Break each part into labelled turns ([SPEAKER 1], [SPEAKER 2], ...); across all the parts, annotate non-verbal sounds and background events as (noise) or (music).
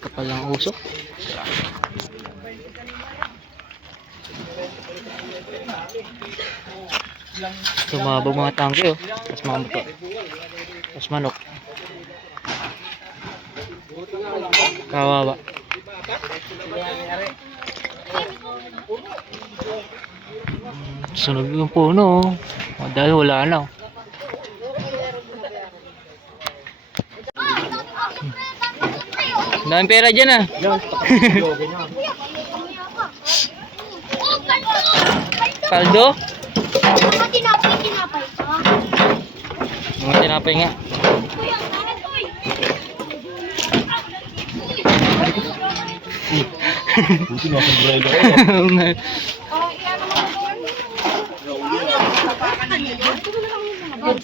[SPEAKER 1] Kapal ng usok. Sumabog mga tangke oh. Tapos mga motor. Tapos manok. Kawawa. Sunog yung puno. Oh, Dahil wala na oh. Daming pera dyan ah. Kaldo?
[SPEAKER 2] Mga tinapay, tinapay pa.
[SPEAKER 1] Mga tinapay nga.
[SPEAKER 3] Buti
[SPEAKER 2] iyan mo doon.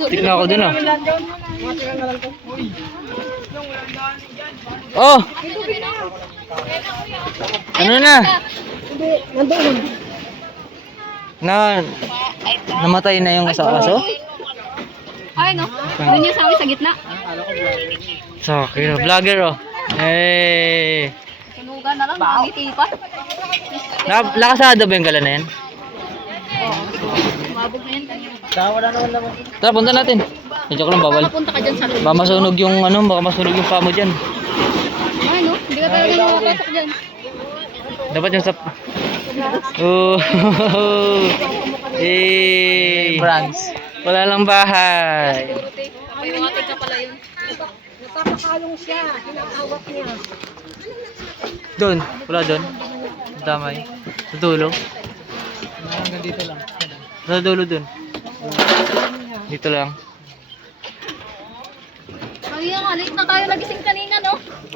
[SPEAKER 1] Tignan ako dun ah. Oh! Ano na? Na namatay na yung sa aso?
[SPEAKER 2] Ay, no? Doon yung sawi sa gitna.
[SPEAKER 1] So, kaya vlogger oh. Eh,
[SPEAKER 2] Sunugan na lang, mangiti pa.
[SPEAKER 1] la- lakasado ba yung gala na yan?
[SPEAKER 2] Mabog na yan.
[SPEAKER 1] Tara, punta natin. Medyo ko lang bawal.
[SPEAKER 2] Punta ka dyan sa loob.
[SPEAKER 1] Baka masunog yung ano, baka masunog yung pamo dyan.
[SPEAKER 2] Hindi ka talaga makapasok dyan.
[SPEAKER 1] Dapat yung sa... Oh, (laughs) eh,
[SPEAKER 3] Brands.
[SPEAKER 1] wala lang bahay.
[SPEAKER 2] May mga tika pala yun.
[SPEAKER 1] Doon, wala doon. Damay. Sa dulo.
[SPEAKER 3] Hanggang dito lang.
[SPEAKER 1] Sa dulo doon. Dito lang.
[SPEAKER 2] Ay, nga, late na tayo nagising kanina?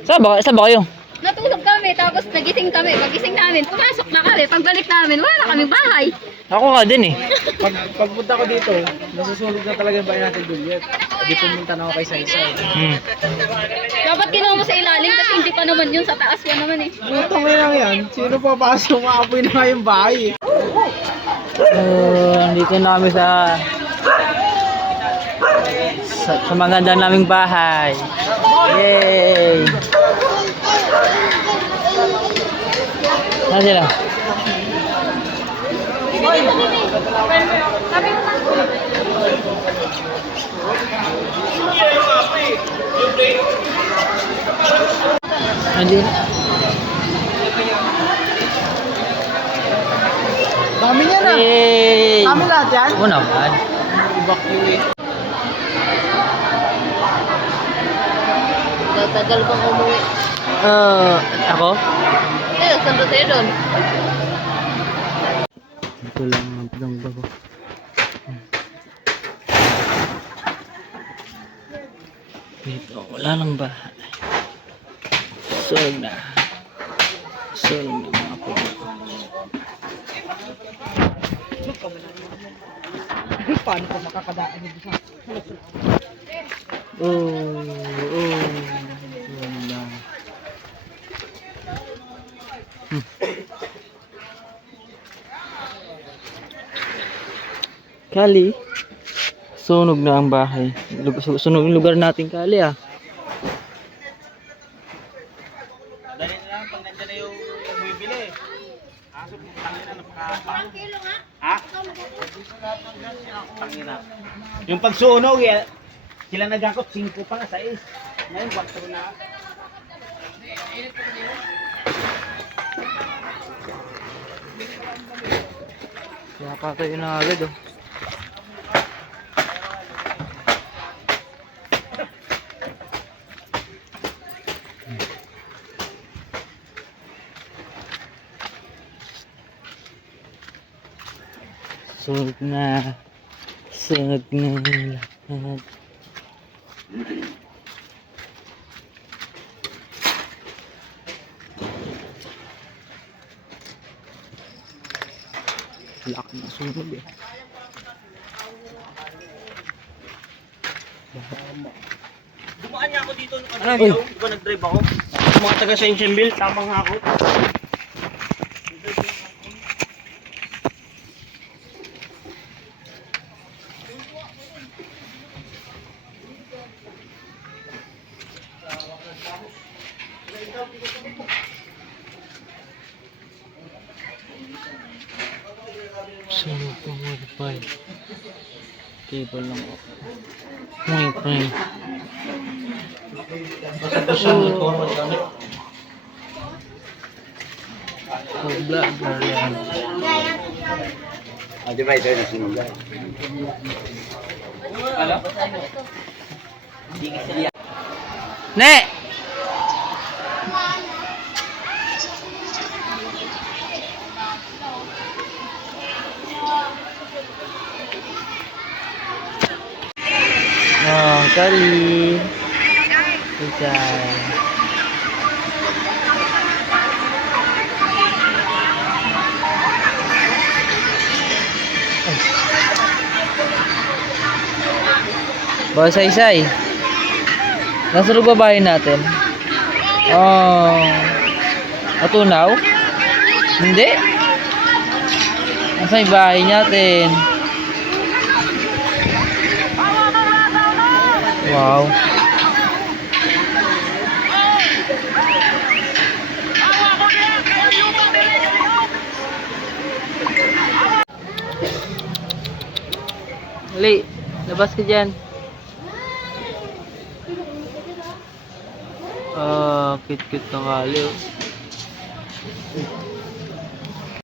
[SPEAKER 1] Saan ba, saan ba kayo?
[SPEAKER 2] Natulog kami, tapos nagising kami. Pagising namin, pumasok na kami. Pagbalik namin, wala na kaming bahay.
[SPEAKER 1] Ako nga din eh.
[SPEAKER 3] Pag, pagpunta ko dito, nasusunog na talaga yung bayan natin Juliet. Hindi pumunta na ako kay Saysay.
[SPEAKER 1] Hmm.
[SPEAKER 2] Dapat kinuha mo sa ilalim kasi hindi pa naman yun sa taas pa naman eh.
[SPEAKER 3] Putang na lang yan. Sino pa pasok? Maapoy na nga yung bahay eh.
[SPEAKER 1] Uh, andito na kami sa sa, sa maganda naming bahay. Yay! Saan sila? Nandiyan.
[SPEAKER 3] Dami niya na.
[SPEAKER 1] Yay!
[SPEAKER 3] Dami lahat yan.
[SPEAKER 1] Oo naman.
[SPEAKER 3] Evacuate.
[SPEAKER 2] Tagal pang umuwi.
[SPEAKER 1] Uh, ako?
[SPEAKER 2] Eh, saan ba tayo doon?
[SPEAKER 1] Ito lang ang pinangba ko. Dito, wala lang ba? Sunog na. Sunog na mga po.
[SPEAKER 3] Paano ko makakadaan dito sa...
[SPEAKER 1] Oh, oh. Kali, sunog na ang bahay. Sunog yung lugar natin, Kali ah.
[SPEAKER 3] Dali na lang pag nandiyan na yung bumibili. Aso, tangin na napaka... Ha? Tangin na. Yung pagsunog, eh, sila nagakot 5 pa nga, 6. Ngayon, 4 na.
[SPEAKER 1] Kaya patay na agad oh. Sunog na. Sunog na lahat. Lak na sunog eh.
[SPEAKER 3] Dumaan niya ako dito nung ano, di ba nag-drive ako? Mga taga sa Insenville, tama nga
[SPEAKER 1] wifi. Cable lang ako. Pring, pring. Oh, blah, blah, yan.
[SPEAKER 3] Ah, di ba ito yung sinugan?
[SPEAKER 1] Ne! Oh, kali. Isay. Boy, say-say. Nasa lugar bahay natin? Oh. Natunaw? Hindi. Nasa bahay natin? Wow. Dali, labas ka dyan. Ah, cute-cute ng kali. oh.